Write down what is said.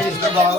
इसका भाव